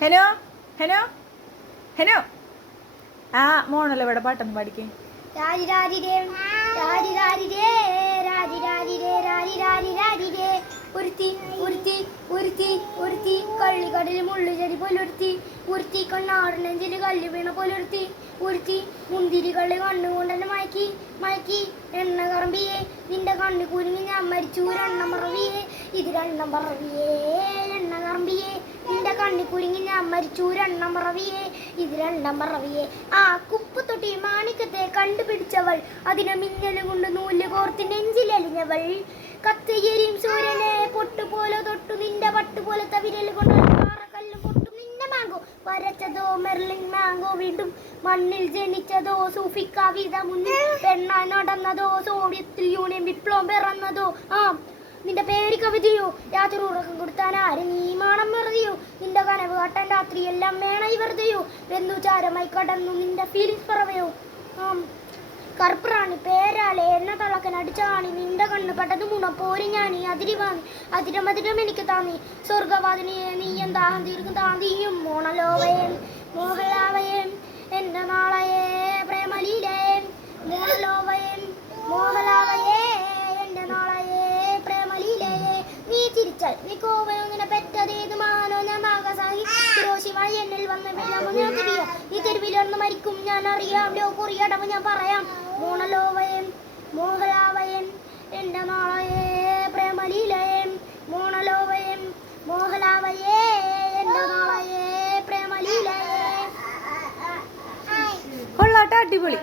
Hello hello hello ആ മോണല്ലോ ഇവിടെ പാട്ടൊന്നും പാടിക്കേ. ഒരുത്തി ഒരുത്തി ഒരുത്തി ഒരുത്തി കള്ളിക്കടലിൽ മുള്ളുചെടി പോലൊരുത്തി ഒരുത്തി കണ്ണാറിനെഞ്ചിൽ കല്ല് വീണ പോലൊരുത്തി ഒരുത്തി മുന്തിരി കള്ളി കണ്ണുകൊണ്ടെന്നെ മയക്കി മയക്കി എണ്ണ കറമ്പിയേ നിന്റെ കണ്ണു കുരുങ്ങി ഞാൻ മരിച്ചു രണ്ണം പറവിയേ ഇത് രണ്ണം പറവിയേ എണ്ണ കറമ്പിയേ നിന്റെ കണ്ണി കുരുങ്ങി ഞാൻ മരിച്ചു രണ്ണം പറവിയേ ഇത് രണ്ണം പറവിയേ. ആ കുപ്പ് തൊട്ടി മാണിക്കത്തെ കണ്ടുപിടിച്ചവൾ അതിനെ മിന്നലും കൊണ്ട് നൂല് കോർത്ത് നെഞ്ചിലലിഞ്ഞവൾ കത്തയെരിയും സൂര്യനെ പൊട്ടുപോലെ തൊട്ടു നിന്റെ പട്ടുപോലത്തെ വിരൽ കൊണ്ട് പാറക്കല്ല് പൊട്ടും നിന്റെ മാങ്കോ വരച്ചതോ മെർലിൻ മാങ്കോ വീണ്ടും മണ്ണിൽ ജനിച്ചതോ സൂഫി കവിത മുന്നിൽ പെണ്ണായി നടന്നതോ സോവിയത്തിൽ യൂണിയൻ വിപ്ലവം പിറന്നതോ ആ നിന്റെ പേര് കവിതയോ രാത്രി ഉറക്കം കൊടുത്താൻ ആര് നീ മാണം വെറുതെയോ നിന്റെ കനവ് കാട്ടാൻ രാത്രിയെല്ലാം വേണയി വെറുതെയോ ബന്ധുചാരമായി കടന്നു നിന്റെ ഫീലിംഗ്സ് പറവയോ കറുപ്രാണി പേരാലെ എണ്ണ തളക്കൻ അടിച്ചാണി നിന്റെ കണ്ണ് പെട്ടത് മുണപ്പോരി ഞാനീ അതിരി വാങ്ങി അതിരം അതിരം എനിക്ക് താങ്ങി സ്വർഗവാദിനിയെ നീ എന്താഹം തീർക്കും താന്തിയും മോണലോവയൻ മോഹലാവയൻ എന്റെ നാളയെ പ്രേമലീലേ മോണലോവയൻ മോഹലാവയേ എന്റെ നാളയെ പ്രേമലീലേ നീ ചിരിച്ചാൽ നീ കോവനൊന്നിനെ പെറ്റതേത് മാനോ ഞാൻ ആകാശായി ഹിരോഷിമായി എന്നിൽ വന്ന വെള്ളമോ ഞാൻ തിരിയാം ഈ തെരുവിലൊന്ന് മരിക്കും ഞാൻ അറിയാം ലോ കുറിയടവ് ഞാൻ പറയാം മോണലോവയൻ മോഹലാവയൻ എന്റെ നാളയെ പ്രേമലീലയൻ മോണലോവയൻ മോഹലാവയേ എന്റെ നാളയെ പ്രേമലീലയേ. കൊള്ളാട്ടെ, അടിപൊളി.